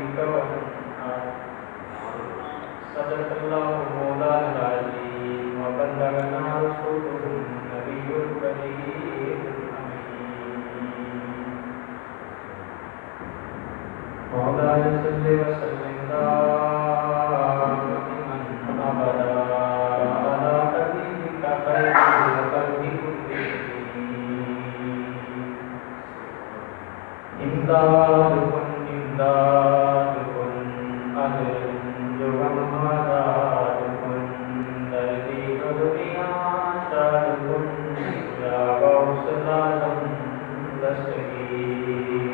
بك ونحن صدق الله مولانا العظيم وبلغنا رسوله النبي الكريم الأمين مولاي صل وسلم دائما أبدا على حبيبك خير الخلق كلهم إمدادكم إمدادكم أهل ومهاداتكم الذي تدعي عاشاتكم يا غوث العالم دستگیر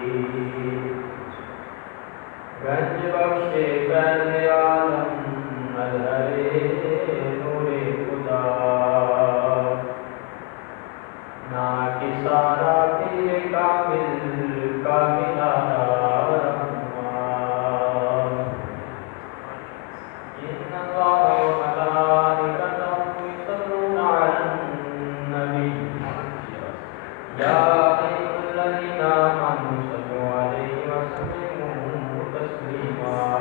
گنج بخش فیض عالم مظہر نور خدا ناکسارا پیر کامل کاملانہ رحمان ان اللہ وملائکتہ یصلون علی النبی یا ایھا الذین آمنوا صلوا علیہ وسلموا تسلیما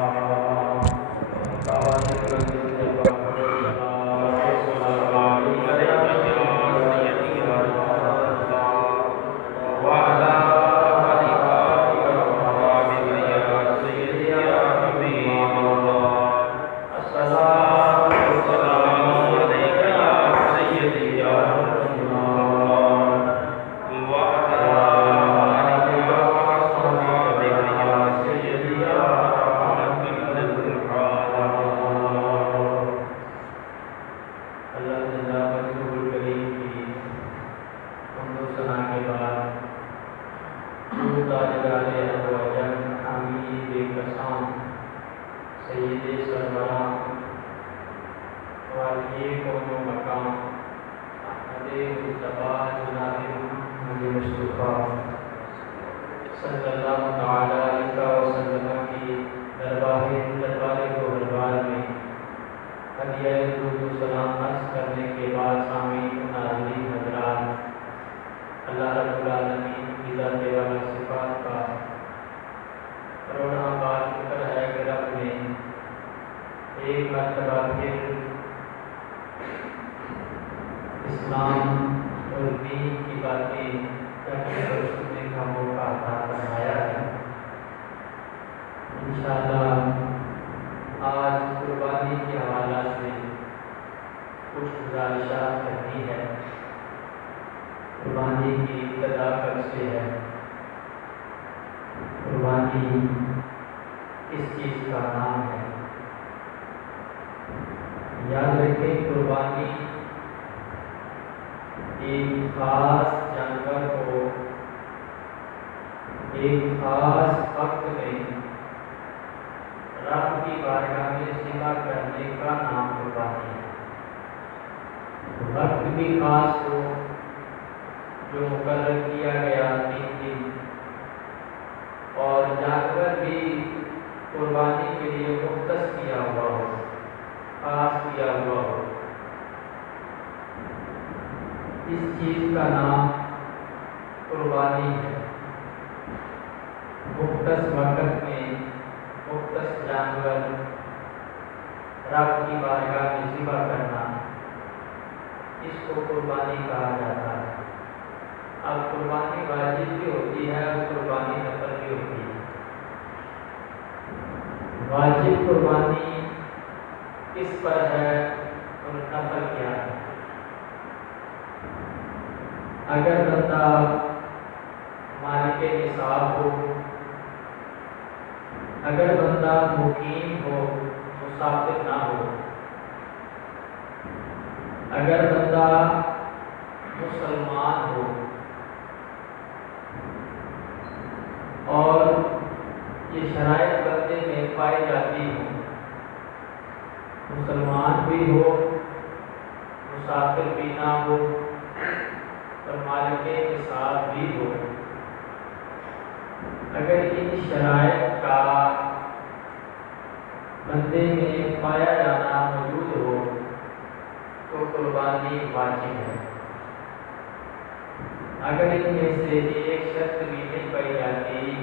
اگر ان میں سے ایک شرط بھی نہیں پائی جاتی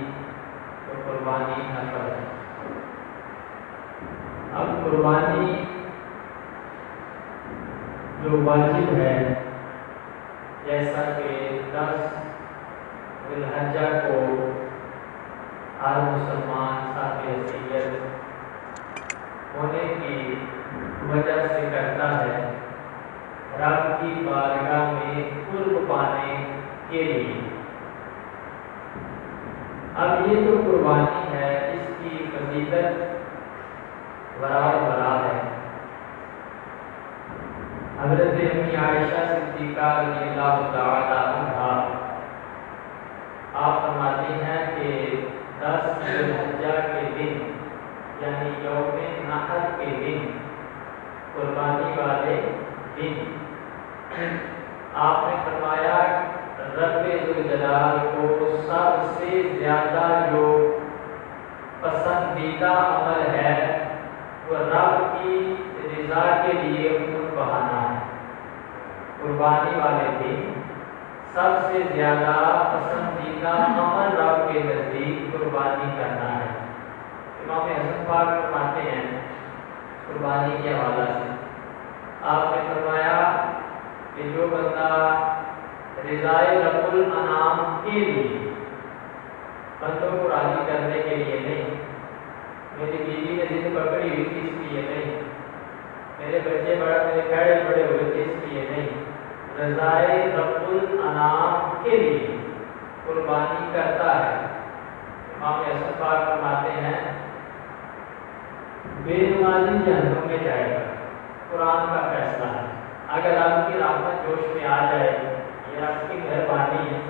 تو قربانی نہ کرے. قربانی جو واجب ہے، جیسا کہ 10 ذی الحجہ کو ہر مسلمان صاحب حیثیت ہونے کی وجہ سے کرتا ہے، رب کی بارگاہ میں قرب پانے کے لیے۔ اب یہ جو قربانی ہے اس کی فضیلت برابر ہے۔ حضرت امی عائشہ صدیقہ رضی اللہ تعالی عنہا آپ فرماتی ہیں کہ 10 ذی الحجہ کے دن یعنی یوم نحر کے دن، قربانی والے دن، آپ نے فرمایا رب ذوالجلال کو سب سے زیادہ جو پسندیدہ عمل ہے وہ رب کی رضا کے لیے خون بہانا ہے۔ قربانی والے دن سب سے زیادہ پسندیدہ عمل رب کے نزدیک قربانی کرنا ہے۔ امام حسن پاک فرماتے ہیں قربانی کے حوالہ سے، آپ نے فرمایا کہ جو بندہ رضائے رب الانام کے لیے، بندوں کو راضی کرنے کے لیے نہیں، میری بیوی نے ضد پکڑی ہوئی تھی اس لیے نہیں، میرے بچے میرے کھڑے پڑے ہوئے تھے اس لیے نہیں، رضائے رب الانام کے لیے قربانی کرتا ہے، امام حسن پاک فرماتے ہیں بے نمازی جہنم میں جائے گا۔ قرآن کا فیصلہ ہے، اگر آپ کی رحمت جوش میں آ جائے، یہ آپ کی مہربانی ہے،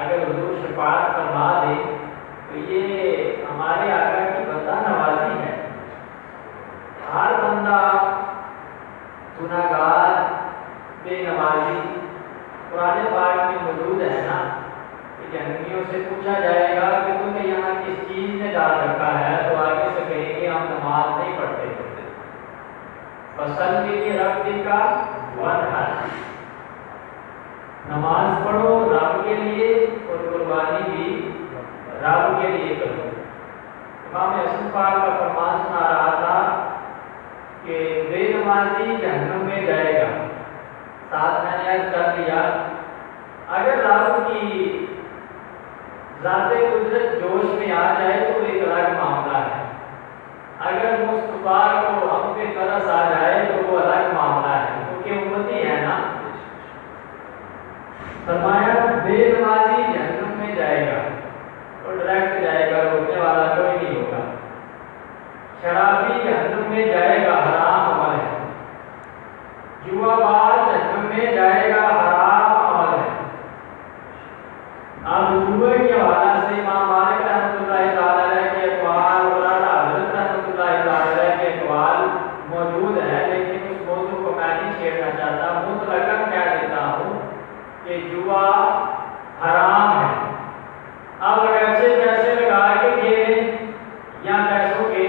اگر حضور شفاعت فرما دے تو یہ ہمارے آقا کی بندہ نوازی ہے۔ ہر بندہ گناہگار، بے نمازی قرآن پاک میں موجود ہے نا، کہ جہنمیوں سے پوچھا جائے گا کہ تمہیں یہاں کس چیز نے ڈال رکھا ہے، تو آگے سے کہیں گے ہم نماز نہیں پڑھتے تھے۔ فصل کے لیے رب کا وعدہ، نماز پڑھو رب کے لیے اور قربانی بھی رب کے لیے کرو۔ امام حسن پاک کا فرمان سنا رہا تھا کہ بے نمازی جہنم میں جائے گا۔ ساتھ میں نے عرض کر دیا اگر رب کی ذات قدرت جوش میں آ جائے تو ایک الگ معاملہ ہے، اگر مصطفیٰ کو ہم پہ ترس آ جائے تو وہ الگ معاملہ ہے، کیونکہ امتی ہے نا۔ فرمایا بے نمازی جہنم میں جائے گا اور ڈائریکٹ جائے گا، روکنے والا کوئی نہیں ہوگا۔ شرابی جہنم میں جائے گا، حرام عمل ہے۔ جوا باز جہنم میں جائے گا، حرام عمل ہے۔ اب جوئے کے حوالہ سے امام مالک رحمۃ اللہ تعالی علیہ کے اقوال اور اعلیٰ حضرت رحمۃ اللہ تعالی علیہ کے اقوال موجود ہیں، لیکن اس موضوع کو میں نہیں چھیڑنا چاہتا، مطلقاً کہہ دیتا ہوں کہ جوا حرام ہے۔ اب اگرچہ پیسے لگا کے کھیلیں یا پیسوں کے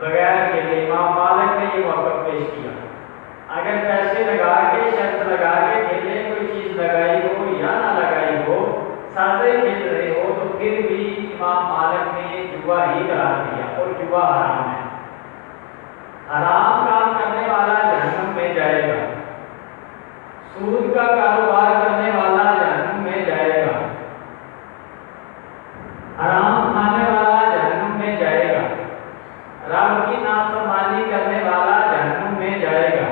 بغیر کھیلیں، امام مالک نے یہ موقف پیش کیا۔ اگر پیسے لگا کے، شرط لگا کے کھیلیں، کوئی چیز لگائی ہو یا نہ لگائی ہو، سادے کھیل رہے ہو، تو پھر بھی امام مالک نے جوا ہی قرار دیا اور جوا حرام ہے۔ حرام کام کرنے والا جہنم میں جائے گا، سود کا کاروبار کرنے والا جہنم میں جائے گا، حرام کھانے والا جہنم میں جائے گا، رب کی نافرمانی کرنے والا جہنم میں جائے گا۔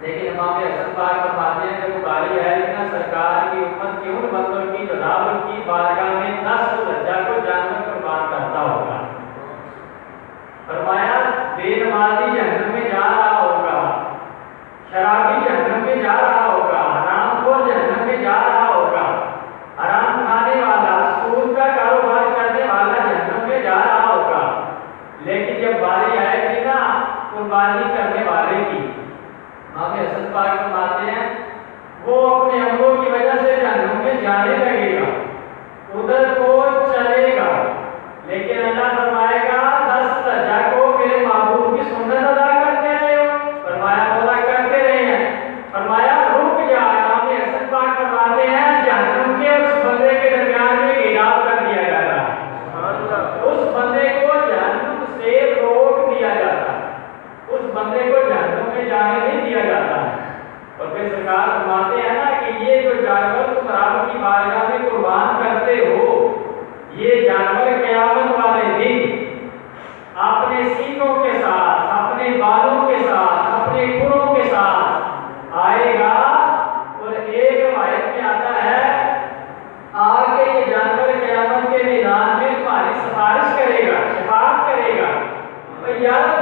لیکن امام حسن پاک فرماتے ہیں کہ باری ہے کہ سرکار کی امت کی ان بندوں کی رب کی بارگاہ میں 10 ذی الحجہ کو جانور قربان کرتا ہوگا۔ فرمایا بے نمازی جہنم میں جا رہا ہوگا، شرابی جہنم میں جا رہا ہوگا، حرام خور جہنم میں جا رہا ہوگا، حرام کھانے والا، سود کا کاروبار کرنے والا جہنم میں جا رہا ہوگا۔ لیکن جب باری آئے گی نا قربانی کرنے والے کی، امام حسن پاک فرماتے ہیں وہ اپنے عملوں کی وجہ سے جہنم میں جانے لگے گا، ادھر کو چلے گا، لیکن اللہ فرمائے گا 10 ذی الحجہ کو میرے معبود کی سنت ادا کرتے رہے ہو؟ فرمایا بولا کرتے رہے ہیں۔ فرمایا رک جا، امام حسن پاک فرماتے ہیں جہنم کے اس بندے کے درمیان میں گھیراؤ کر دیا جاتا ہے، اس بندے کو جہنم سے روک دیا جاتا ہے۔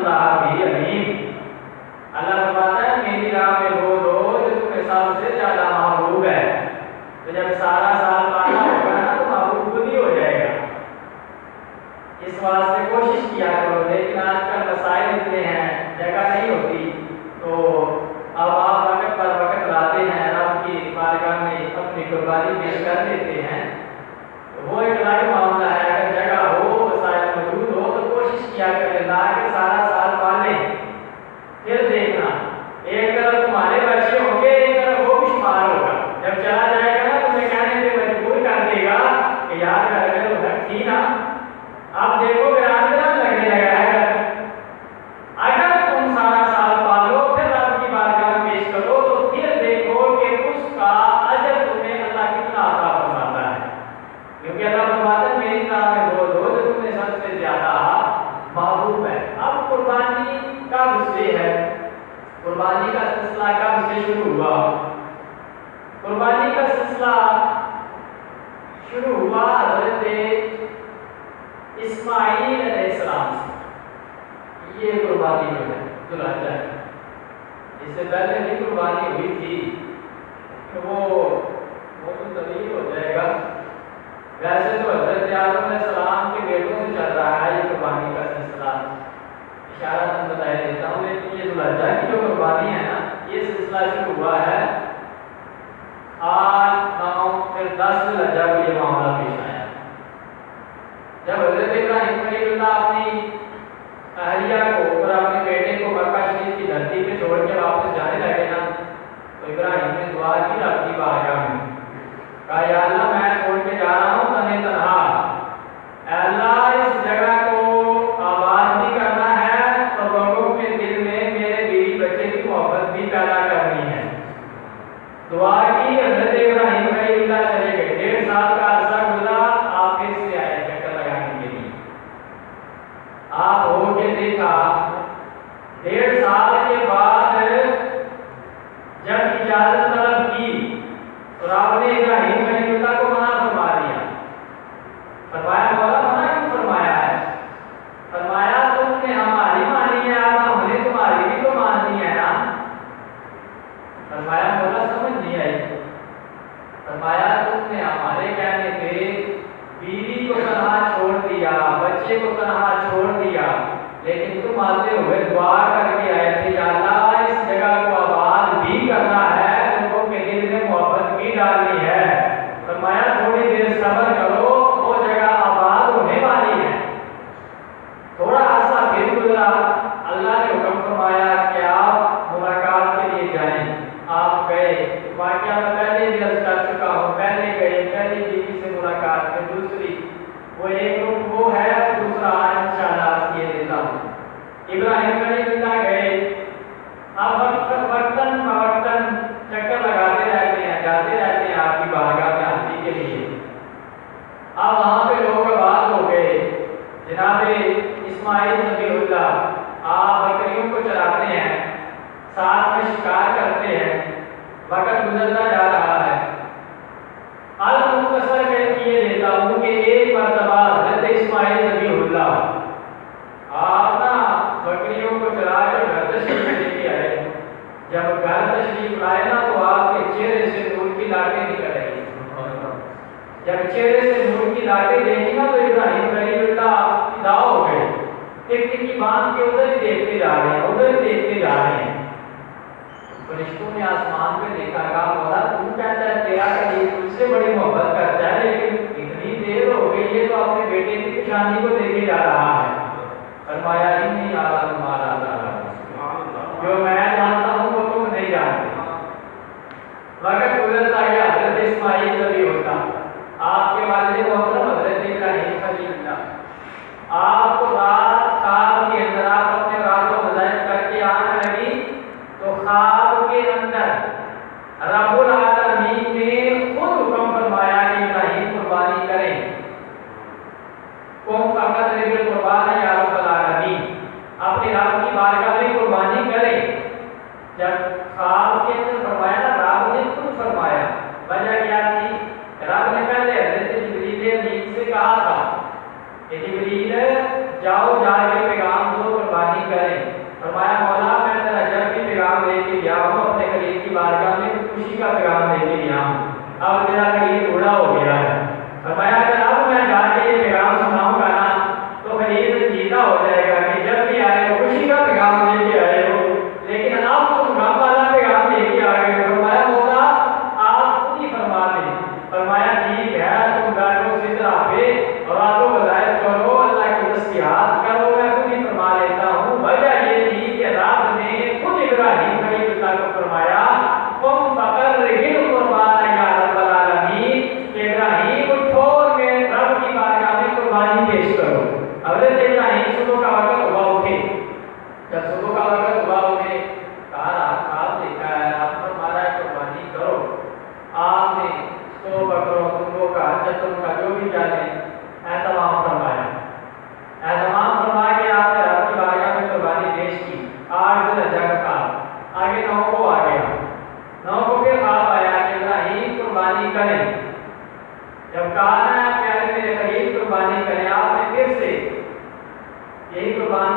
اللہ بھی علیم۔ اللہ فرماتا ہے میری راہ میں وہ دو جو تمہیں سب سے زیادہ محبوب ہے۔ تو جب سارا سال پانا ہوگا نا تو محبوب خود ہی ہو جائے گا۔ اس واسطے کوشش کیا کرو، لیکن آج کل مسائل اتنے ہیں، جگہ نہیں ہوتی، تو اب آپ وقت پر وقت لاتے ہیں، رب کی بارگاہ میں اپنی قربانی پیش کر دیتے ہیں، تو وہ ایک الگ معاملہ ہے۔ اگر جگہ ہو، وسائل موجود ہو تو کوشش کیا کریں لا کے سارا سال پالیں، پھر دیکھنا ایک طرف تمہارے بچے ہوں گے، ایک طرف وہ بھی شمار ہوگا۔ جب چلا جائے گا نا تمہیں کہنے پہ مجبور کر دے گا کہ یاد کر کے تو گھر تھی نا، اب دیکھو گرام گرام لگنے لگا ہے۔ اگر تم سارا سال پالو پھر رب کی بارگاہ میں پیش کرو تو پھر دیکھو کہ اس کا اجر تمہیں اللہ کتنا عطا فرماتا ہے، کیونکہ اللہ فرماتا ہے میری راہ میں وہ دو جو تمہیں سب سے زیادہ محبوب ہے۔ اب قربانی کب سے ہے، قربانی کا سلسلہ کب سے شروع ہوا؟ قربانی کا سلسلہ شروع ہوا حضرت اسماعیل علیہ السلام سے۔ یہ قربانی جو ہے ذوالحجہ ہے، اس سے پہلے بھی قربانی ہوئی تھی، وہ تو طویل ہو جائے گا۔ ویسے تو حضرت آدم علیہ السلام کے بیٹوں سے چل رہا ہے یہ قربانی کا سلسلہ، اشارہ بتا دیتا ہوں، لیکن یہ ذوالحجہ کی جو قربانی ہے نا، یہ سلسلہ شروع ہوا ہے 8، 9 پھر 10 ذوالحجہ کو یہ معاملہ پیش آیا۔ جب حضرت ابراہیم خلیل اللہ اپنی اہلیہ کو اور اپنے بیٹے کو مکہ شریف کی دھرتی پہ چھوڑ کے واپس جانے لگے نا، تو ابراہیم نے دعا کی رب کی بارگاہ میں، کہا یا اللہ میں چھوڑ کے جا رہا ہوں تنہا تنہا، اے اللہ اس جگہ کو آباد بھی کرنا ہے اور لوگوں کے دل میں میرے بیوی بچے کی محبت بھی پیدا کرنی ہے۔ دعا کی، حضرت ابراہیم خلیل اللہ چلے گئے، 1.5 سال کا عرصہ گزرا، آپ پھر سے آئے چکر لگانے کے لیے۔ آپ ہو کے دیکھا 1.5 سال کے بعد جب اجازت طلب کی اور آپ نے ابراہیم خلیل اللہ کو منع فرما دیا، فرمایا مولا منع کیوں فرمایا ہے؟ فرمایا تم نے ہماری مانی ہے، اب ہم نے تمہاری بھی تو ماننی ہے نا۔ فرمایا مولا سمجھ نہیں آئی۔ فرمایا تم نے ہمارے کہنے پہ بیوی کو تنہا چھوڑ دیا، بچے کو تنہا چھوڑ دیا، لیکن تم آتے ہوئے دعا کر کے آئے تھے یا اللہ اس جگہ کو آباد بھی کرنا ہے، لوگوں کے دل میں محبت بھی ڈالنی ہے۔ فرمایا تھوڑی دیر صبر کرو، وہ جگہ آباد ہونے والی ہے۔ تھوڑا عرصہ پھر گزرا، اللہ نے حکم فرمایا کہ آپ ملاقات کے لیے جائیں۔ آپ گئے، واقعہ میں پہلے بھی عرض کر چکا ہوں، پہلے گئے، پہلی بیوی سے ملاقات، پھر دوسری، وہ ایک رخ وہ ہے اور دوسرا انشاءاللہ عرض کیے دیتا ہوں۔ ابراہیم خلیل اللہ گئے، اب وقتاً فوقتاً چکر لگاتے رہتے ہیں، جاتے رہتے ہیں آپ کی بارگاہ میں حاضری کے لیے۔ اب وہاں پہ لوگ آباد ہو گئے، جناب اسماعیل ذبیح اللہ آپ بکریوں کو چراتے ہیں، ساتھ میں شکار کرتے ہیں، وقت گزرتا جا رہا ہے۔ المختصر کیے دیتا ہوں کہ ایک مرتبہ حضرت اسماعیل ذبیح اللہ آپ نا بکریوں کو چرا کر گھر تشریف لے کے آئے۔ جب گھر تشریف لائے نا تو آپ کے چہرے سے نور کی لاٹیں نکل رہی۔ جب چہرے سے نور کی لاٹیں دیکھی نا تو ابراہیم خلیل اللہ فدا ہو گئے، ٹک ٹکی باندھ کے ادھر ہی دیکھتے جا رہے ہیں، ادھر ہی دیکھتے جا رہے ہیں۔ فرشتوں نے آسمان پہ دیکھا، کہا مولا تو کہتا ہے تیرا خلیل تجھ سے بڑی محبت کرتا ہے، لیکن اتنی دیر ہو گئی یہ تو اپنے بیٹے کی نشانی کو دیکھے جا رہا ہے۔ فرمایا انی اعلم ما لا تعلمون، جو میں جانتا ہوں وہ تم نہیں جانتے۔ وقت گزرتا گیا، حضرت اسماعیل ذبیح اللہ آپ کے والد محترم حضرت ابراہیم خلیل اللہ آپ کو رات خواب کے اندر آپ اپنے رات و مظاہر کر کے آنے لگی تو خواب کے اندر رب العالمین نے خود حکم فرمایا کہ ابراہیم قربانی کریں۔ قوم فقط قربان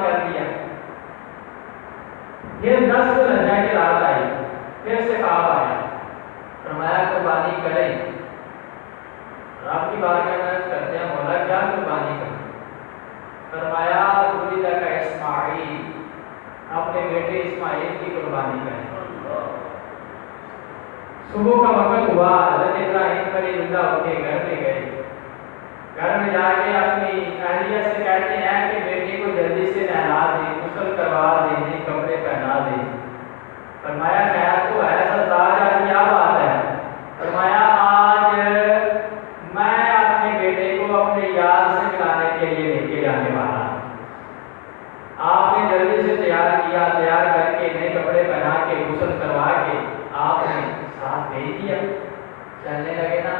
کر دیا. پھر 10 ذوالحجہ کی رات آئی, پھر سے خواب آیا, فرمایا قربانی کریں. رب کی بارگاہ میں عرض کرتے ہیں مولا کیا قربانی کریں؟ فرمایا ولد کا اسماعیل, اپنے بیٹے اسماعیل کی قربانی کریں. صبح کا وقت ہوا, حضرت ابراہیم خلیل اللہ اٹھے, گھر میں گئے. گھر میں جا کے اپنی اہلیہ سے کہتے ہیں کہ بیٹے کو جلدی سے نہلا دیں, غسل کروا دیں, نئے کپڑے پہنا دیں. فرمایا خیر تو ہے سردار, آج کیا بات ہے؟ فرمایا آج میں اپنے بیٹے کو اپنے یار سے ملانے کے لیے لے کے جانے والا ہوں. آپ نے جلدی سے تیار کیا, تیار کر کے نئے کپڑے پہنا کے غسل کروا کے آپ نے ساتھ بھیج دیا. چلنے لگے نا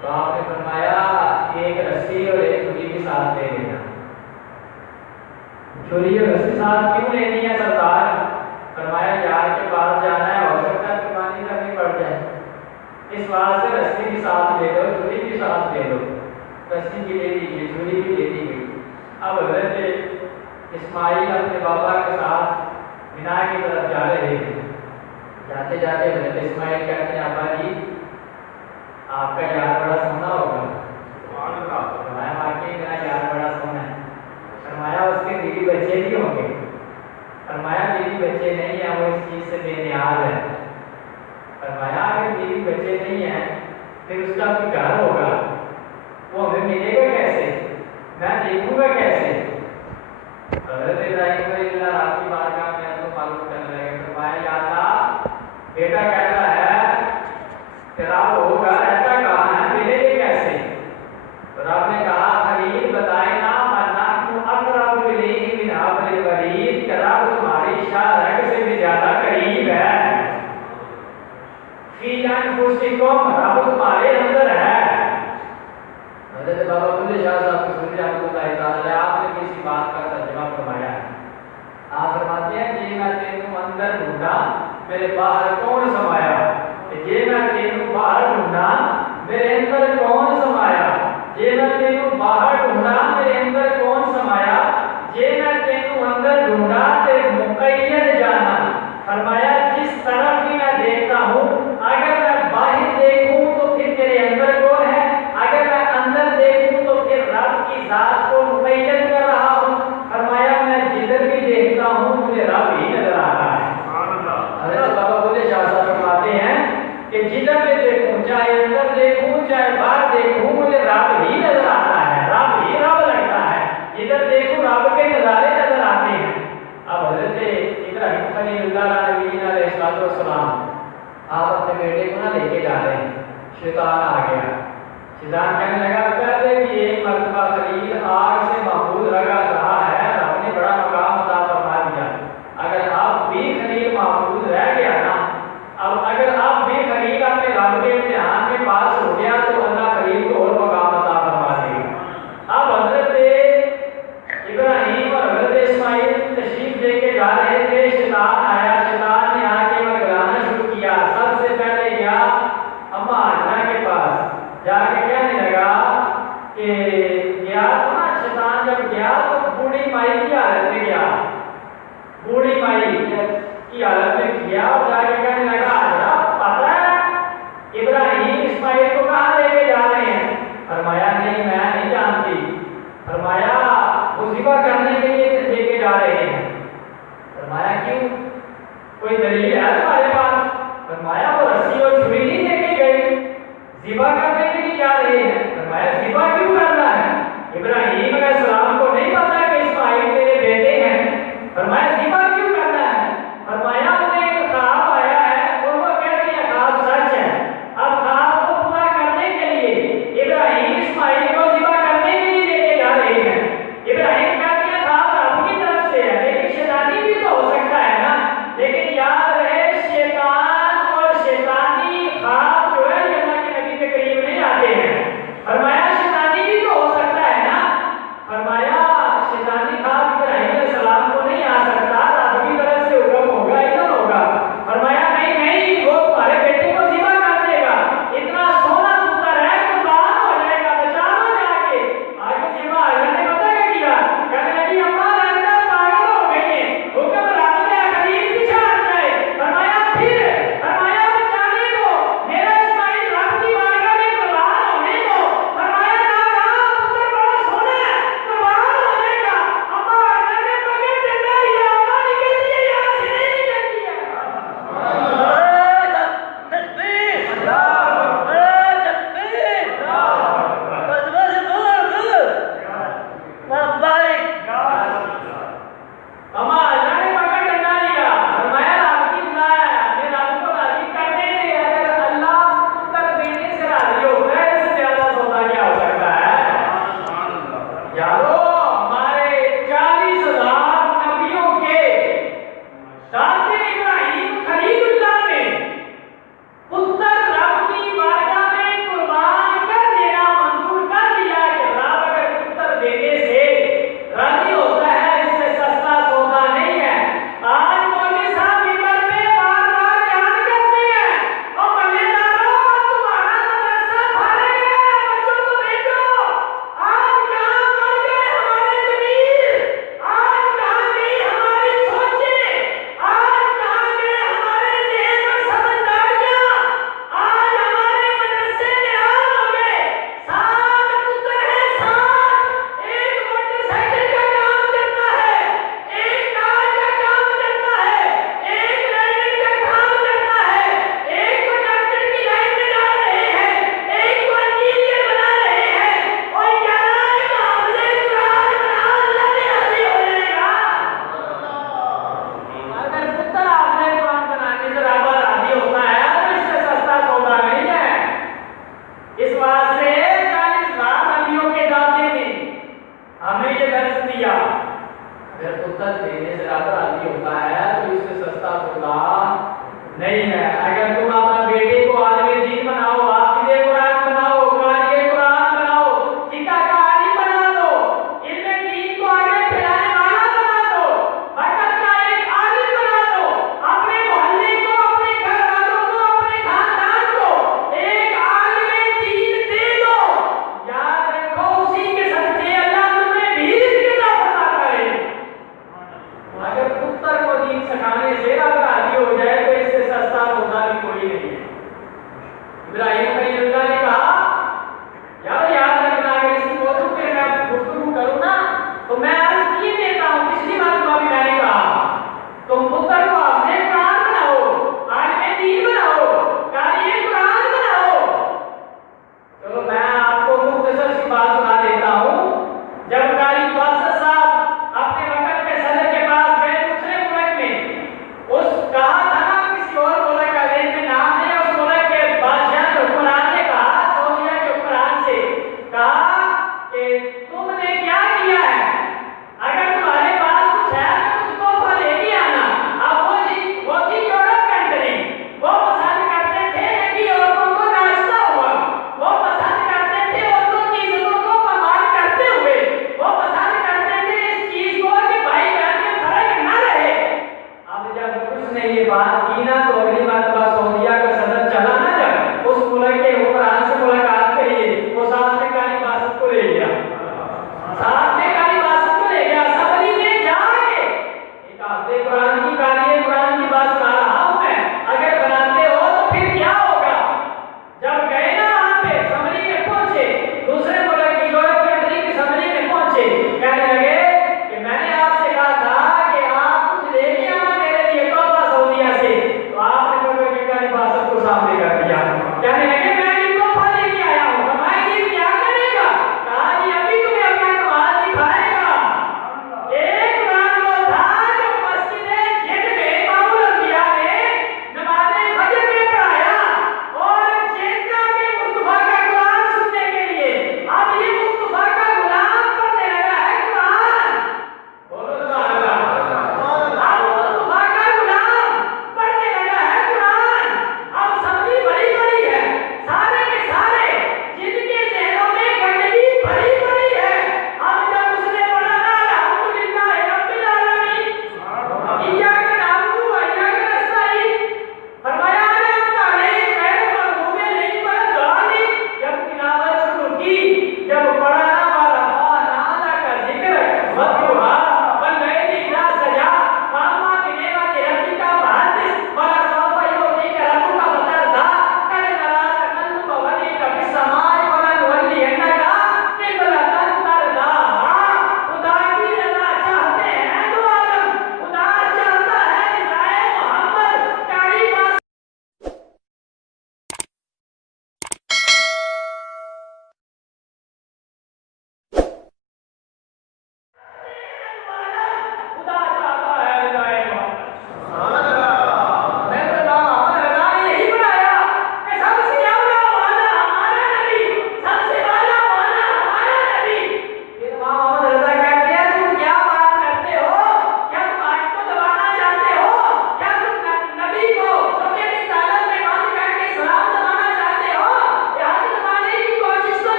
تو آپ نے فرمایا ایک رسی اور ایک چھری بھی ساتھ لے لینا. چھری اور رسی ساتھ کیوں لینی ہے سردار؟ فرمایا یار کے پاس جانا ہے, ہو سکتا ہے قربانی کرنی پڑ جائے, اس واسطے رسی بھی ساتھ لے لو, چھری بھی ساتھ لے لو. رسی بھی لے لیجیے, چھری بھی لے لی گئی. اب حضرت اسماعیل اپنے بابا کے ساتھ مینا کی طرف جا رہے ہیں. جاتے جاتے حضرت اسماعیل کہتے ہیں ابا جی آپ کا یار بڑا سونا ہوگا. فرمایا واقعی میرا یار بڑا سونا ہے. فرمایا اس کے بیوی بچے بھی ہوں گے. فرمایا بیوی بچے نہیں ہیں, وہ اس چیز سے بے نیاز ہے. فرمایا اگر بیوی بچے نہیں ہیں پھر اس کا کوئی گھر ہوگا, وہ ہمیں ملے گا کیسے, میں دیکھوں گا کیسے؟ حضرت ابراہیم علیہ السلام آپ کی بارگاہ میں تو معلوم کرنے لگے. فرمایا یا اللہ بیٹا کہتا ہے کہ رب ہوگا, رہتا کہاں ہے, ملے گے کیسے؟ رب نے کہا خلیل بتائے نا نحن اقرب الیہ من حبل الورید, کہ رب تمہاری شاہ رگ سے بھی زیادہ قریب ہے. فی انفسکم, رب تمہارے اندر ہے. حضرت بابا بلے شاہ صاحب کی سنی رحمۃ اللہ تعالی, آپ نے کسی بات کا ترجمہ فرمایا ہے. آپ فرماتے ہیں جی میں تینوں اندر ڈھونڈا میرے باہر کون سمایا, جی میں تینوں باہر ڈھونڈا میرے اندر کون سمایا, جی میں تینوں باہر ڈھونڈا میرے اندر کون سمایا, جی میں تینوں اندر ڈھونڈا تیرے مقید جانا. فرمایا جس طرف بھی میں دیکھتا ہوں, اگر میں باہر دیکھوں تو پھر تیرے اندر کون ہے, اگر میں اندر دیکھوں تو پھر رب کی ذات کو مقید کر رہا ہوں. فرمایا میں جدھر بھی دیکھتا ہوں مجھے رب ہی نظر آ رہا ہے. حضرت بابا بلے شاہ صاحب فرماتے ہیں کہ جدھر بھی دیکھوں, چاہے اندر دیکھوں چاہے باہر دیکھوں, مجھے رب ہی نظر آتا ہے, رب ہی رب لگتا ہے. جدھر دیکھوں رب کے نظارے نظر آتے ہیں. اب حضرت ابراہیم خلیل اللہ علیہ السلام آپ اپنے بیٹے کو نہ لے کے جا رہے ہیں, شیطان آ گیا. شیطان کہنے لگا پہلے بھی ایک مرتبہ خلیل آگ سے محفوظ رہا ہے, رب نے بڑا مقام عطا فرما دیا. اگر آپ بھی خلیل محفوظ رہ گیا نا, اب اگر آپ بھی خلیل اپنے رب کے امتحان میں پاس ہو گیا تو اللہ خلیل کو اور مقام عطا فرما دے گا. اب حضرت ابراہیم اور حضرت اسماعیل تشریف لے کے جا رہے تھے, شیطان آیا. شیطان نے آ کے ورگلانا شروع کیا. سب سے پہلے گیا اما ہاجرہ کے پاس, جا کے کہنے لگا کہ گیا تو نا شیطان جب گیا تو بوڑھی مائی کی حالت میں گیا, بوڑھی مائی کی حالت میں گیا اور جا کے کہنے لگا ہاجرہ پتہ ہے ابراہیم اسماعیل کو کہاں لے کے جا رہے ہیں؟ فرمایا نہیں میں نہیں جانتی. فرمایا وہ ذبح کرنے کے لیے لے کے جا رہے ہیں. فرمایا کیوں, کوئی دلیل ہے تمہارے پاس؟ فرمایا وہ رسی اور چھری نہیں لے کے گئے, ذبح کرنے کے لیے جا رہے ہیں. فرمایا ذبح کیوں کرنا ہے؟ ابراہیم علیہ السلام کو نہیں پتا کہ اسماعیل میرے بیٹے ہیں. فرمایا ذبح کیوں کرنا ہے؟ فرمایا انہیں ایک خواب آیا ہے اور وہ کہتے ہیں خواب سچ ہے. اب خواب کو پورا کرنے کے لیے ابراہیم اسماعیل کو ذبح کرنے کے لیے لے کے جا رہے ہیں. ابراہیم کہتے ہیں خواب رب کی طرف سے ہے, لیکن شیطانی بھی تو ہو سکتا ہے نا. لیکن یاد رہے شیطان اور شیطانی خواب جو ہے اللہ کے نبی کے قریب دولت دینے سے زیادہ راضی ہوتا ہے تو اس سے سستا سودا نہیں ہے۔ اگر تم اپنا بیٹے کو عالم دین بناؤ، حافظ قرآن بناؤ، قاری قرآن بناؤ، فقہ کا عالم بنا دو، علم دین کو آگے پھیلانے والا بنا دو، برکت کا ایک عالم بنا دو، اپنے محلے کو، اپنے گھر والوں کو، اپنے خاندان کو ایک عالم دین دے دو، یاد رکھو اسی کے صدقے اللہ تمہیں بھی رزق عطا فرماتا ہے۔ اگر پتر کو دین سکھانے سے رب راضی ہو جائے تو اس سے سستا سودا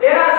13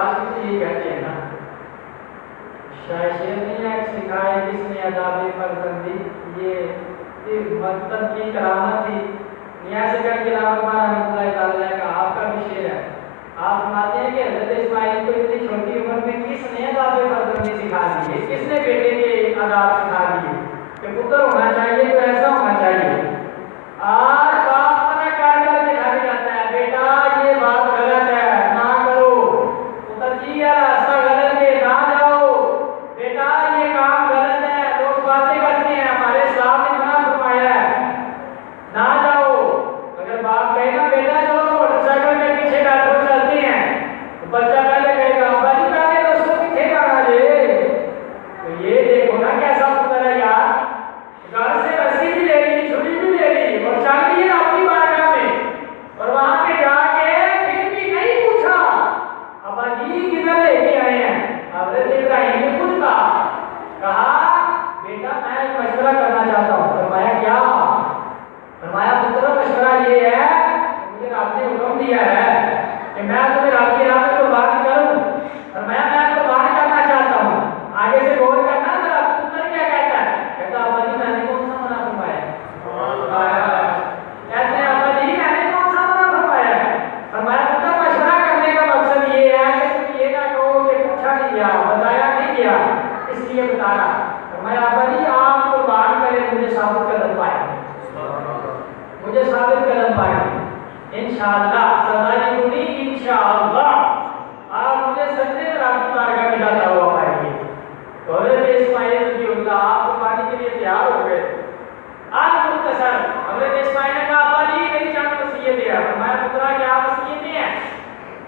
اقبال بھی یہی کہتے ہیں نا، شاید نہیں ہے سکھائے جس نے عذاب فرزندی، یہ مکتب کی کرامت تھی۔ نیاز کر کے رحمت اللہ تعالیٰ کا آپ کا بھی شعر ہے، آپ فرماتے ہیں کہ حضرت اسماعیل کو اتنی چھوٹی عمر میں کس نے عذاب فرزندی سکھا دی، کس نے بیٹے کے عذاب سکھا دیے کہ پتر ہونا چاہیے تو ایسا ہونا چاہیے۔ آج باپ منع کر کر دکھا جاتا ہے بیٹا یہ بات غلط ہے نہ کرو، پتر جی ایسا غلط ہے نہ جاؤ، بیٹا یہ کام غلط ہے، لوگ باتیں کرتے ہیں ہمارے سامنے منع فرمایا ہے نہ جاؤ۔ اگر باپ کہے نا بیٹا چلو موٹر سائیکل کے پیچھے بیٹھو چلتے ہیں، تو بچہ پہلے کہے گا ابا جی پہلے تو اس کو پیچھے جانا جی، تو یہ دیکھو نا کیسا پتر ہے یار، گھر سے رسی بھی لے لی چھری بھی لے لی اور چل لیے اپنی بارگاہ میں، اور وہاں پہ جا کے پھر بھی نہیں پوچھا ابا جی کدھر لے کے آئے ہیں۔ حضرت ابراہیم نے خود کہا بیٹا میں ایک مشورہ کرنا چاہتا ہوں۔ فرمایا کیا؟ فرمایا پتر مشورہ یہ ہے مجھے رب نے حکم دیا ہے کہ میں تمہیں رب کے راہ میں قربان کروں۔ فرمایا میں قربان کرنا چاہتا ہوں، آگے سے غور کرنا ذرا پتر کیا کہتا ہے، کہتا ابا جی میں نے کون سا منع فرمایا، کہتے ہیں ابا جی میں نے کون سا منع فرمایا ہے۔ فرمایا پتر مشورہ کرنے کا مقصد یہ ہے کہ تم یہ نہ کہو کہ پوچھا نہیں گیا بتایا نہیں گیا اس لیے بتا رہا۔ فرمایا ابا جی آپ قربان کریں مجھے ثابت قدم پائے، مجھے ثابت قدم پائے انشاءاللہ سزا دونی انشاءاللہ، آپ مجھے سجدے میں رب کی بارگاہ میں جاتا ہوا پائیں گے۔ تو حضرت اسماعیل رضی اللہ آپ قربانی کے لیے تیار ہو گئے۔ آج مختصر حضرت اسماعیل نے کہا ابا جی میری چند وصیتیں ہیں۔ فرمایا پترا کیا وصیتیں ہیں؟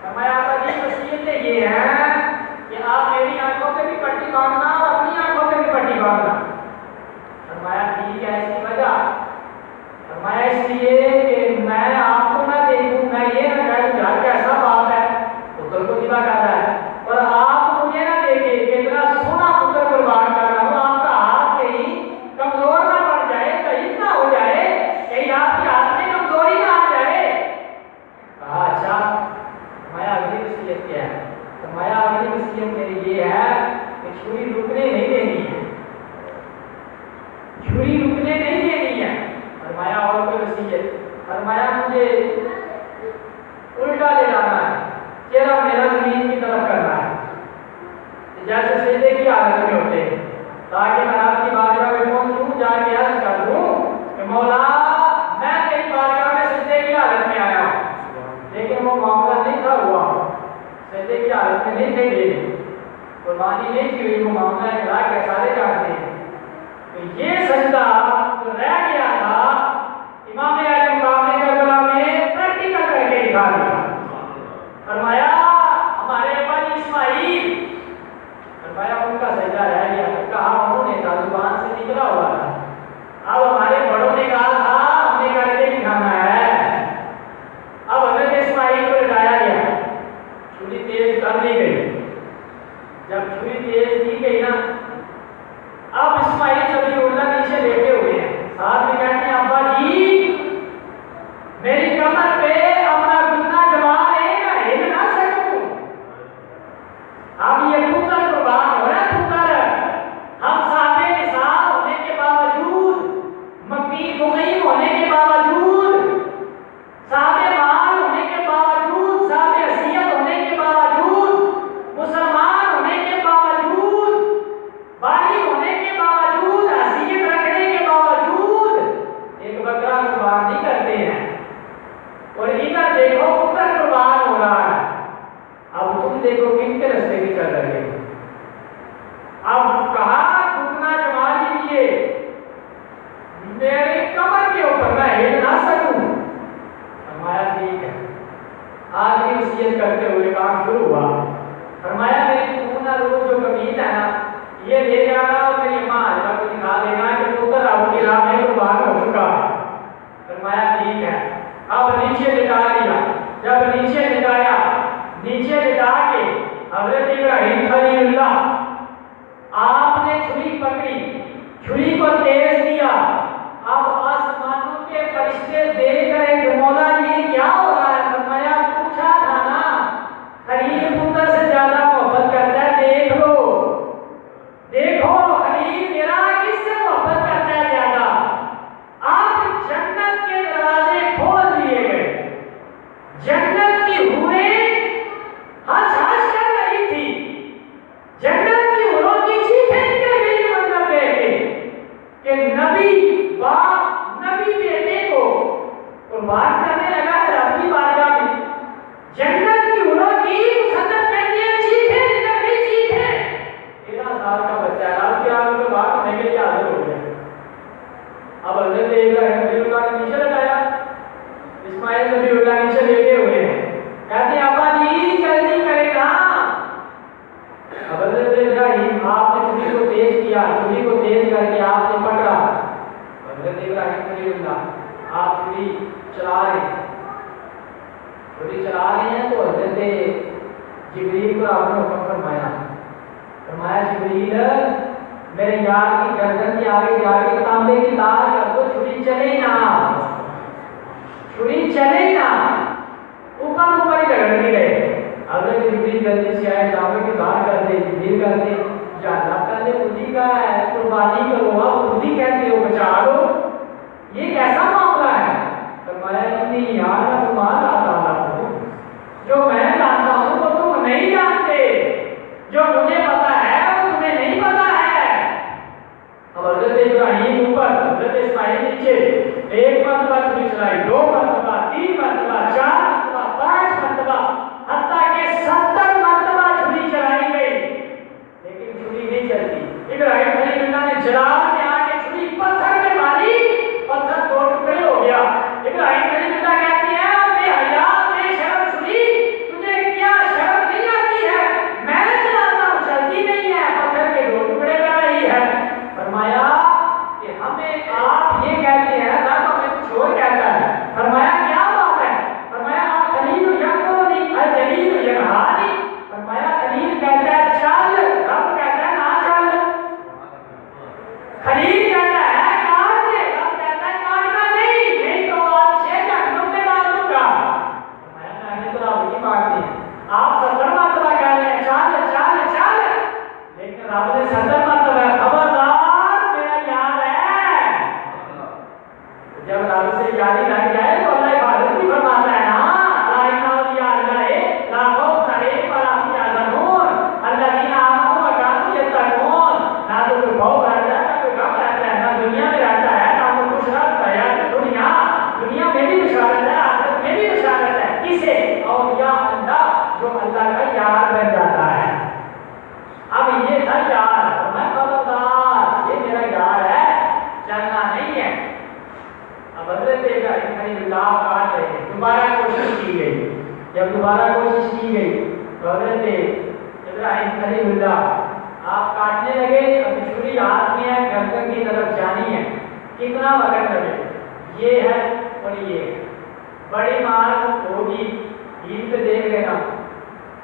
فرمایا ابا جی وصیتیں یہ ہیں کہ آپ میری آنکھوں پہ بھی پٹی باندھنا اور اپنی آنکھوں پہ بھی پٹی باندھنا۔ فرمایا ٹھیک ہے، اس کی وجہ؟ فرمایا اس لیے کہ میں آپ کو نہ دیکھوں، میں یہ نہ کہوں یار کیسا باپ ہے پتر کو ذبح کر رہا ہے، اور آپ مجھے نہ دیکھیں کہ اتنا سونا پتر قربان کر رہا ہوں، آپ کا ہاتھ کہیں کمزور نہ پڑ جائے، ضعیف نہ ہو جائے، کہیں آپ کے ہاتھ میں کمزوری نہ آ جائے۔ کہا اچھا۔ فرمایا اگلی وصیت کیا ہے؟ فرمایا اگلی وصیت میری یہ ہے کہ چھری رکنے نہیں دینی ہے، چھری رکنے نہیں دینی ہے۔ فرمایا اور کوئی وصیت؟ فرمایا مجھے الٹا لے جانا ہے، چہرہ میرا زمین کی طرف کرنا ہے جیسے سجدے کی حالت میں ہوتے ہیں، تاکہ میں آپ کی بارگاہ میں پہنچوں جا کے عرض کر دوں کہ مولا میں تیری بارگاہ میں سجدے کی حالت میں آیا ہوں، لیکن وہ معاملہ نہیں تھا ہوا، سجدے کی حالت میں نہیں تھے گئے، قربانی نہیں کی ہوئی، وہ معاملہ اخلاق ہے سارے جانتے ہیں۔ تو یہ سجدہ جو رہ گیا تھا امام علی مقام نے کربلا میں پریکٹیکل کر کے دکھا دیا۔ فرمایا ہمارے ابا جی اسماعیل، فرمایا ان کا سجدہ رہ گیا، کہا انہوں نے تھا زبان سے نکلا ہوا تھا، اب ہمارے بڑوں نے کہا تھا ہم نے کر کے دکھانا ہے۔ اب حضرت اسماعیل کو لٹایا گیا، چھری تیز کر دی گئی، جب چھری تیز کی گئی نا اب اسماعیل جبھی اللہ نیچے لیٹے ہوئے ہیں، ساتھ میں کہتے ہیں ابا جی میری کمر پہ اپنا گھٹنا جما لے میں ہل نہ سکوں، اب یہ پتر قربان ہو رہا ہے، پتر ہم صاحب نصاب ہونے کے باوجود، مکی مقیم ہونے کے باوجود، صاحب مال ہونے کے باوجود، صاحب حیثیت ہونے کے باوجود، مسلمان ہونے کے باوجود، بالی ہونے کے باوجود، حیثیت رکھنے کے باوجود ایک بکرا قربان نہیں کرتے ہیں، اور ادھر دیکھو پتر قربان ہو رہا ہے۔ اب تم دیکھو کن کے رستے کی چل رہے ہیں۔ اب کہا گھٹنا جما لیجیے میری کمر کے اوپر میں ہل نہ سکوں۔ فرمایا ٹھیک ہے، آخری وصیت کرتے ہوئے کام شروع ہوا۔ فرمایا میری پورنا روز جو قمیض ہے نا یہ لے جانا اور میری ماں حضرت کو دکھا دینا کہ پتر آپ کی راہ میں قربان ہو چکا ہے۔ فرمایا ٹھیک ہے، اب نیچے لٹا دیا، جب نیچے لٹایا، نیچے لٹا کے حضرت ابراہیم خلیل اللہ آپ نے چھری پکڑی، چھری کو تیز دیا، اب آسمانوں کے فرشتے دیکھ رہے کہ مولا یہ کیا ہو رہا ہے؟ فرمایا پوچھا تھا نا خلیل پتر سے زیادہ چلا رہے ہیں، چھری چلا رہے ہیں تو حضرت جبریل کو آپ نے حکم فرمایا جبریل میرے یار کی گردن کے آگے جا کے تانبے کی تار کر دو، چھری چلے نا، چھری چلے نا، اوپر ہی رگڑتی رہے۔ حضرت جبریل جلدی سے آئے، تانبے کی تار کر دے، جبریل کر دے یا اللہ کا دے، خودی کا ہے، قربانی کرو، آپ خودی کہتے ہو بچا لو، یہ کیسا معاملہ ہے؟ فرمایا اتنی یار تمہارا تعالیٰ ہوں، جو میں جانتا ہوں وہ تم نہیں جانتے، جو مجھے پتا ہے وہ تمہیں نہیں پتا ہے۔ اب حضرت ابراہیم اوپر، حضرت اسماعیل نیچے، ایک مرتبہ چھری چلائی، 2 مرتبہ، 3 مرتبہ، 4 مرتبہ، 5 مرتبہ، حتیٰ کہ 70 مرتبہ چھری چلائی گئی، لیکن چھری نہیں چلتی۔ ابراہیم خلیل اللہ نے جلال میں آ کے چھری پتھر میں ماری، پتھر 2 ٹکڑے ہو گیا۔ ابراہیم خلیل اللہ کہتے ہیں بے حیا بے شرم چھری، تجھے کیا شرم نہیں آتی ہے؟ میں چلاتا ہوں چلتی نہیں ہے، پتھر کے 2 ٹکڑے کر رہی ہے۔ فرمایا کہ ہمیں آپ یہ کہتے ہیں، نہ تو ہمیں کچھ اور کہتا ہے۔ فرمایا کیا بات ہے؟ فرمایا آپ خلیل یقونی الجلیل ینہانی، فرمایا خلیل کہتا ہے چل، رب کہتا ہے نہ چل، خلیل کہتا ہے کاٹ دے، رب کہتا ہے کاٹنا نہیں، نہیں تو آپ 6 جہنم میں ڈال دوں گا۔ فرمایا میں نے تو رب کی بات دی، آپ 70 مرتبہ کہہ رہے ہیں چل چل چل، لیکن رب نے 70 مرتبہ خبردار میرا یار ہے۔ جب رب سے یاری لگ جائے تو اللہ حفاظت بھی فرماتا ہے نا، لا الہ الا اللہ لا خوف علیہم ولا هم يحزنون الذین آمنوا وكانوا يتقون، نہ تو کوئی خوف رہتا ہے، نہ کوئی غم رہتا ہے، نہ دنیا میں رہتا ہے، نہ کوئی خوش رہتا ہے، دنیا میں بھی بشارت ہے، آخرت میں بھی بشارت ہے، کسے؟ اولیاء اللہ، جو اللہ کا یار بن جاتا ہے۔ اب یہ تھا یار، میں خبردار یہ میرا یار ہے، چلنا نہیں ہے۔ اب حضرت ابراہیم خلیل اللہ کاٹ رہے ہیں، دوبارہ کوشش کی گئی، جب دوبارہ کوشش کی گئی تو حضرت ابراہیم خلیل اللہ آپ کاٹنے لگے، اب چھری ہاتھ میں ہے، گردن کی طرف جانی ہے، کتنا وقت لگے؟ یہ ہے اور یہ ہے، بڑی مار ہوگی، عید پہ دیکھ لینا،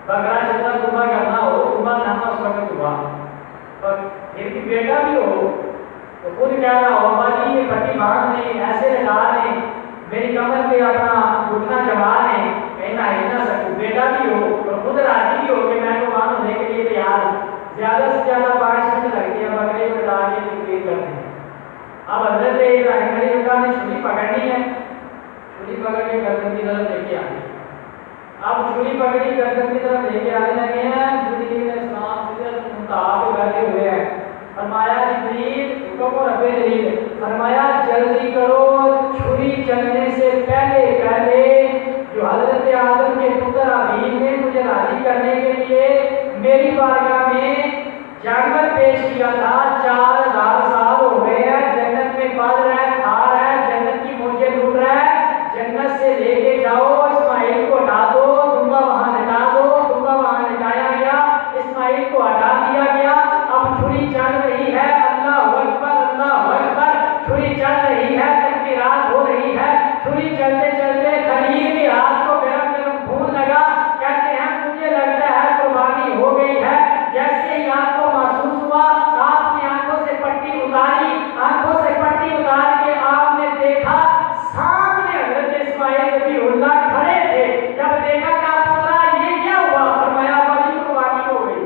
بکرا چھتا صبح کرنا ہو، صبح نانا اس وقت ہوا، اور پھر بھی بیٹا بھی ہو تو خود کہہ رہا ہو باجی یہ پٹی باندھ نہیں، ایسے لگا نہیں، میری کمر پہ اپنا گھٹنا جما نہیں، کہنا ہل نہ سکوں، بیٹا بھی ہو اور خود راضی بھی ہو کہ میں قربان ہونے کے لیے تیار ہوں، زیادہ سے زیادہ 5 منٹ لگتی ہے بکرے کو ڈال کے تقریر کرتے ہیں۔ اب حضرت ابراہیم خلیل اللہ نے چھری پکڑنی ہے، چھری پکڑ کے گردن کی طرف لے کے آنے، اب چھری پکڑی گردن کی طرف لے کے آنے لگے ہیں، جبریل علیہ السلام سدرۃ المنتہا پہ بیٹھے ہوئے ہیں۔ فرمایا جبریل حکم و رب جلیل، فرمایا جلدی کرو، چھری چلنے سے پہلے جو حضرت آدم کے پتر حابیل نے مجھے راضی کرنے کے لیے میری بارگاہ میں جانور پیش کیا تھا، 4000 سال ہو گئے ہیں، جنت میں پل رہا ہے، کھا رہا ہے، جنت کی موجیں لوٹ رہا ہے، جنت سے لے کے جاؤ، اسماعیل کو ہٹا دو، دنگا وہاں لٹا دو، دنگا وہاں لٹایا گیا، اسماعیل کو ہٹا دیا گیا، اب چھری چل رہی ہے، اللہ اکبر، چھری چل رہی ہے، تکبیرات ہو رہی ہے، چھری چلتے چلتے خلیل کے ہاتھ کو گرم گرم خون لگا، کہتے ہیں مجھے لگتا ہے قربانی ہو گئی ہے، جیسے ہی آپ کو محسوس ہوا آپ نے آنکھوں سے پٹی اتاری، آنکھوں سے پٹی اتار کے آپ نے دیکھا سامنے حضرت اسماعیل ذبیح اللہ کھڑے تھے، جب دیکھا کہ آپ پترا یہ کیا ہوا؟ فرمایا بڑی قربانی ہو گئی،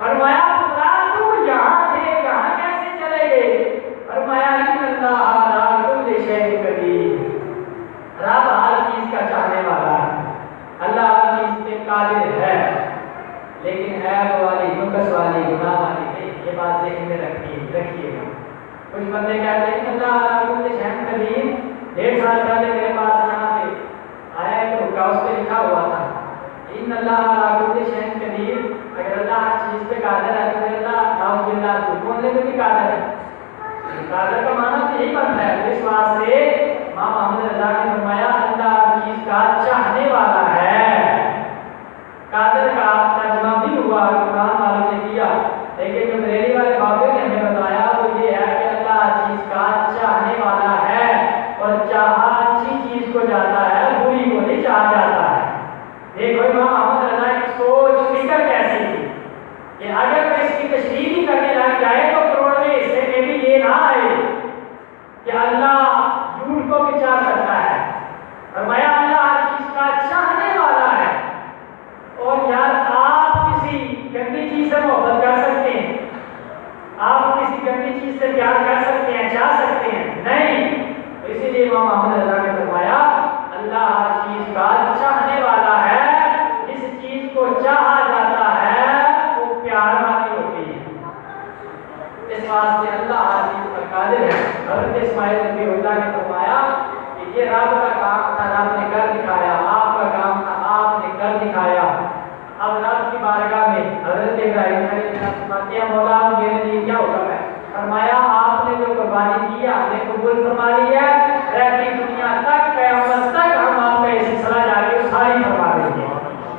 فرمایا پترا تم یہاں تھے، کہاں کیسے چلے گئے؟ فرمایا ان اللہ علی کل شیء قدیر، رب ہر چیز کا چاہنے والا ہے، اللہ ہر چیز پہ قادر ہے، لیکن عیب والی، نقص والی، گناہ والی نہیں، یہ بات ذہن میں رکھیے گا۔ کچھ بندے کہتے ہیں اللہ علی کل شیء قدیر، 1.5 سال پہلے میرے پاس یہاں پہ آیا ایک رکا، اس پہ لکھا ہوا تھا ان اللہ علی کل شیء قدیر، اگر اللہ ہر چیز پہ قادر ہے تو اللہ نعوذ باللہ بولنے میں بھی قادر ہے، قادر کا معنی تو یہی بنتا ہے۔ اس واسطے امام محمد رضا نے فرمایا اللہ ہر چیز کا چاہنے والا ہے، قادر کا ترجمہ بھی ہوا قرآن والوں نے کیا، لیکن جو بریلی والے بابے نے ہمیں بتایا وہ یہ ہے کہ اللہ ہر چیز کا چاہنے والا ہے، اور محبت کر سکتے ہیں؟ آپ کسی گندی چیز سے پیار کر سکتے ہیں، چاہ سکتے ہیں؟ نہیں۔ اسی لیے امام احمد رضا نے فرمایا اللہ ہر چیز کا چاہنے والا ہے، جس چیز کو چاہا جاتا ہے وہ پیار والی ہوتی ہے۔ اس واسطے اللہ ہر چیز پر قادر ہے۔ حضرت اسماعیل رضی اللہ نے فرمایا کہ یہ رب کا کام تھا، رب نے کر دکھایا، آپ کا کام تھا، آپ نے کر دکھایا۔ اب رب کی بارگاہ میں حضرت ابراہیم علیہ السلام فرماتے ہیں مولا میرے لیے کیا حکم ہے؟ فرمایا آپ نے جو قربانی کی آپ نے قبول فرما لی ہے، رہتی دنیا تک قیامت تک ہم آپ کا یہ سلسلہ جاری ساری فرما دیں گے۔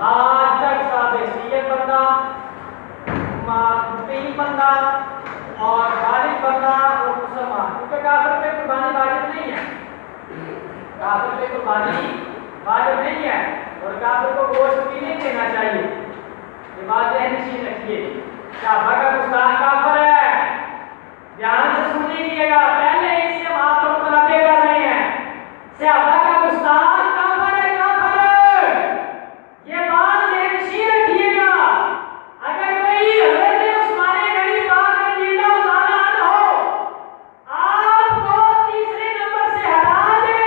آج تک صاحب سید بندہ، مطیع بندہ اور غالب بندہ اور مسلمان، کیونکہ کافر پہ قربانی واجب نہیں ہے، کافر پہ قربانی واجب نہیں ہے اور کافر کو گوشت بھی نہیں دینا چاہیے۔ یہ بات ذہن نشین رکھیے۔ صحابہ کا گستاخ کافر ہے، دھیان سے سن لیجیے گا، پہلے اس سے آپ لوگ متنبع کر رہے ہیں۔ صحابہ کا گستاخ کافر ہے، کافر، یہ بات ذہن نشین رکھیے گا۔ اگر کوئی حضرت عثمان غنی پاک رضی اللہ تعالیٰ عنہ آپ کو تیسرے نمبر سے ہٹا دے،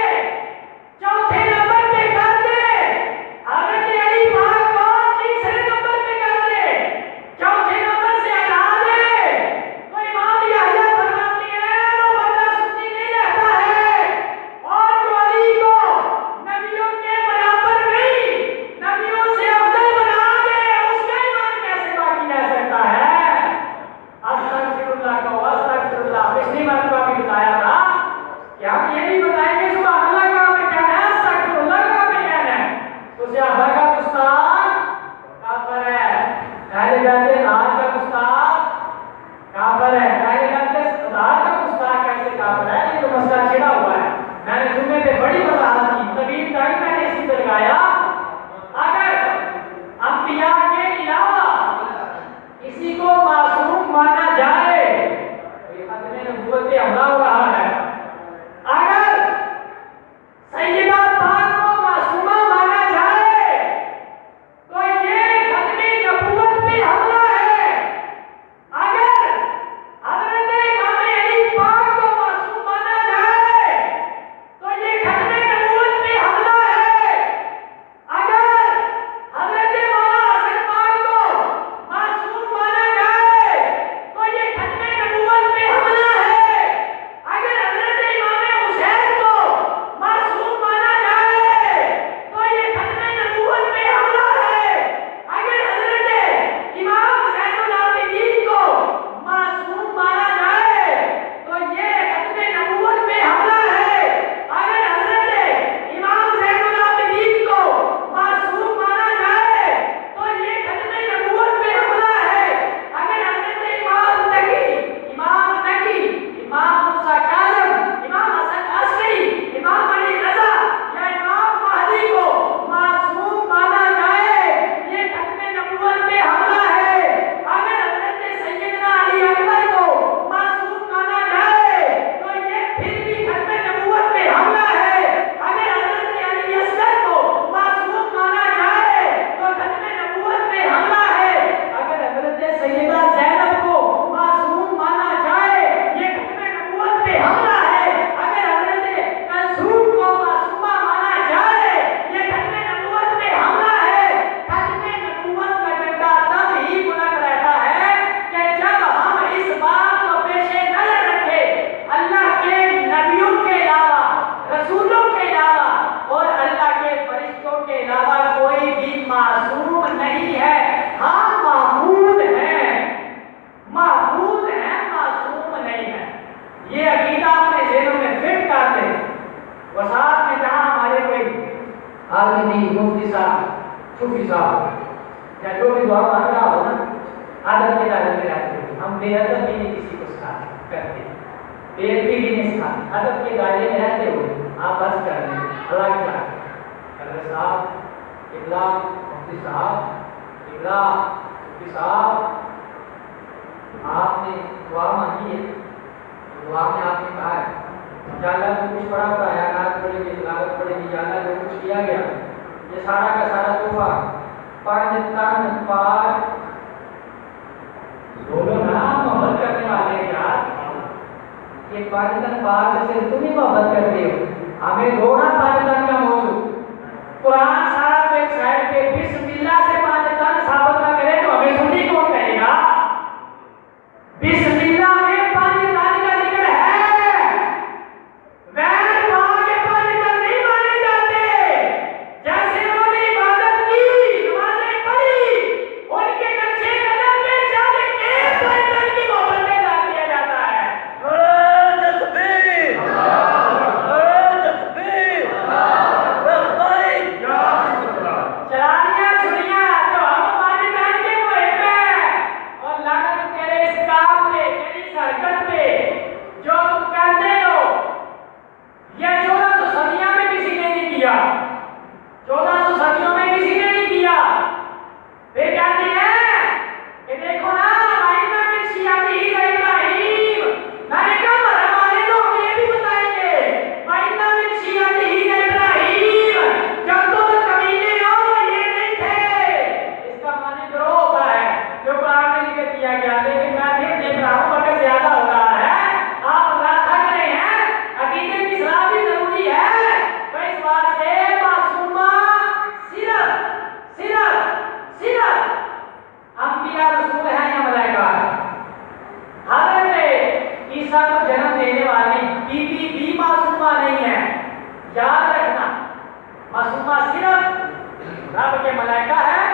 چوتھے نمبر پہ کر دے، حضرت علی پاک کو تیسرے نمبر پہ کر دے، چوتھے نمبر سے ہٹا دے، تو امام یحییٰ فرماتے ہیں وہ بندہ سنی نہیں رہتا ہے، اور جو علی کو نبیوں کے برابر نہیں، نبیوں سے افضل بنا دے، اس کا ایمان کیسے باقی رہ سکتا ہے؟ استغفر اللہ کو استغفر اللہ پچھلی مرتبہ بھی بتایا تھا کہ ہم یہ بھی بتائیں گے سبحان اللہ کا ہمیں کہنا ہے، استغفر اللہ کا ہمیں کہنا ہے۔ تو صحابہ کا گستاخ کافر ہے، اہل بیت اطہار کا گستاخ کافر ہے، اہل بیت اطہار کا گستاخ کیسے کافر ہے؟ یہ تو مسئلہ چھڑا ہوا ہے۔ میں نے جمعے پہ بڑی وضاحت کی، طویل ٹائم میں نے اسی پہ لگایا۔ اگر انبیاء کے علاوہ کسی کو معصوم مانا جائے تو یہ ختم نبوت پہ حملہ ہو رہا ہے۔ اگر سیدہ پاک کو معصومہ مانا جائے تو یہ ختم نبوت پہ حملہ ہے۔ اگر حضرت امام علی پاک کو معصوم مانا جائے تو یہ ختم نبوت پہ حملہ ہے۔ اگر حضرت مولا حسن پاک کو معصوم مانا جائے تو یہ ختم نبوت پہ حملہ ہے۔ اگر حضرت امام حسین کو معصوم مانا جائے تو یہ ختم نبوت پہ حملہ ہے۔ اگر حضرت امام زین العابدین کو معصوم مانا جائے تو یہ ختم نبوت پہ حملہ ہے۔ اگر حضرت امام زین العابدین کو معصوم مانا جائے تو یہ ختم نبوت پہ حملہ ہے۔ اگر حضرت امام نقی، امام موسیٰ کاظم، امام حسن عسکری، امام علی رضا یا امام مہدی کو معصوم مانا جائے یہ ختم نبوت پہ حملہ ہے۔ اگر حضرت سیدنا علی اکبر کو معصوم مانا جائے تو یہ پھر بھی ختم نبوت پہ حملہ ہے۔ اگر حضرت علی اصغر کو معصوم مانا جائے تو ختم نبوت پہ حملہ ہے۔ اگر حضرت سیدہ زینب کو معصوم مانا جائے یہ ختم نبوت پہ حملہ ہے۔ اگر حضرت کلثوم کو معصومہ مانا جائے یہ ختم نبوت پہ حملہ ہے۔ ختم نبوت کا ڈنڈا تب ہی بلند رہتا ہے کہ جب ہم اس بات کو پیش نظر رکھیں اللہ کے نبیوں کے علاوہ، رسولوں کے علاوہ اور اللہ کے فرشتوں کے علاوہ کوئی بھی معصوم نہیں ہے۔ ہاں محفوظ ہے، محفوظ ہے، معصوم نہیں ہے۔ یہ عقیدہ اپنے ذہنوں میں فٹ کر دیں۔ وساط میں جہاں ہمارے کوئی عالم تھی، مفتی صاحب، صوفی صاحب یا جو بھی دعا مانگ رہا ہو نا، ادب کے دائرے میں رہتے ہیں۔ ہم بے ادب بھی نہیں کسی کو سکھاتے کرتے، بے ادبی بھی نہیں سکھاتے، ادب کے دائرے میں رہتے ہوئے آپ بس کر دیں اللہ کی طرح حضرت صاحب ابلا مفتی صاحب ابلا مفتی صاحب آپ نے دعا مانگی ہے، دعا میں آپ نے کہا ہے یا اللہ جو کچھ پڑھا پڑا ہے نعت پڑھے گی، تلاوت پڑھے گی، یا اللہ جو کچھ کیا گیا یہ سارا کا سارا تحفہ پڑھ تن پاک پاکستان پاک سے تم ہی محبت کرتے ہو، ہمیں دھونا پاکستان کا موضوع قرآن سارا تو ایک سائڈ پہ بسم اللہ سے پاکستان ثابت نہ کرے تو ہمیں سنی کون کہے گا؟ بسم اللہ میں پاکستان کا ذکر ہے، غیر پاک کے پاکستان نہیں مانے جاتے، جیسے انہوں نے عبادت کی، نمازیں پڑھی، ان کے نقشے قدم پہ چل کے پاکستان کی محبت میں ڈال دیا جاتا ہے۔ تکبیر، تکبیر، چرانیاں چھڑیاں تو ہم پاکستان کے محب ہیں، اور لعنت تیرے اس کام پہ، تیری اس حرکت پہ جو تم کہتے ہو یہ 1400 صدیوں میں کسی نے نہیں کیا، 1400 صدیوں میں کسی نے نہیں کیا۔ پھر کہتے ہیں کہ دیکھو نا وَإِنَّ مِن شِيَعَتِهِ لَإِبْرَاهِيمَ، میں نے کہا مرحبا والے لوگ یہ بھی بتائیں گے وَإِنَّ مِن شِيَعَتِهِ لَإِبْرَاهِيمَ، جب تم قبیلے ہو یہ نہیں تھے، اس کا معنی گروہ ہوتا ہے جو قرآن میں ذکر کیا گیا، لیکن میں پھر دیکھ رہا ہوں اگر زیادہ ہو رہا ہے، آپ اللہ تھک رہے ہیں، عقیدے کی اصلاح بھی ضروری ہے، تو اس واسطے معصومہ صرف انبیاء رسول ہیں یا ملائکہ ہیں؟ حضرت عیسیٰ کو جنم دینے والی بی بی بھی معصومہ نہیں ہے، یاد رکھنا، معصومہ صرف رب کے ملائکہ ہے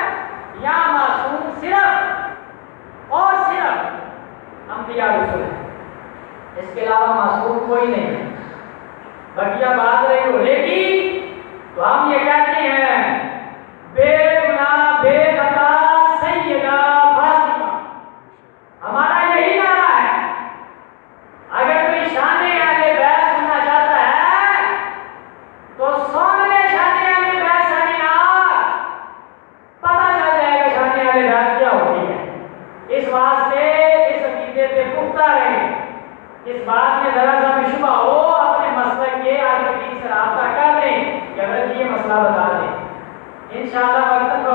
یا معصوم صرف اور صرف انبیاء رسول ہیں، اس کے علاوہ معصوم کوئی نہیں ہے۔ بقیہ بات رہی ہو گی تو ہم یہ کہتے ہیں بے گناہ بے خطا سیدہ فاطمہ، ہمارا یہی نعرہ ہے۔ اگر کوئی شان اہل بیت سننا چاہتا ہے تو سن لے شان اہل بیت سیمینار، پتہ چل جائے گا شان اہل بیت کیا ہوتی ہے۔ اس واسطے اس عقیدے پہ پختہ رہیں، اس بات میں ذرا سا بھی شبہ ہو اپنے مسلک کے عالم دین سے رابطہ کر لیں کہ حضرت یہ مسئلہ بتا دیں، انشاءاللہ وقت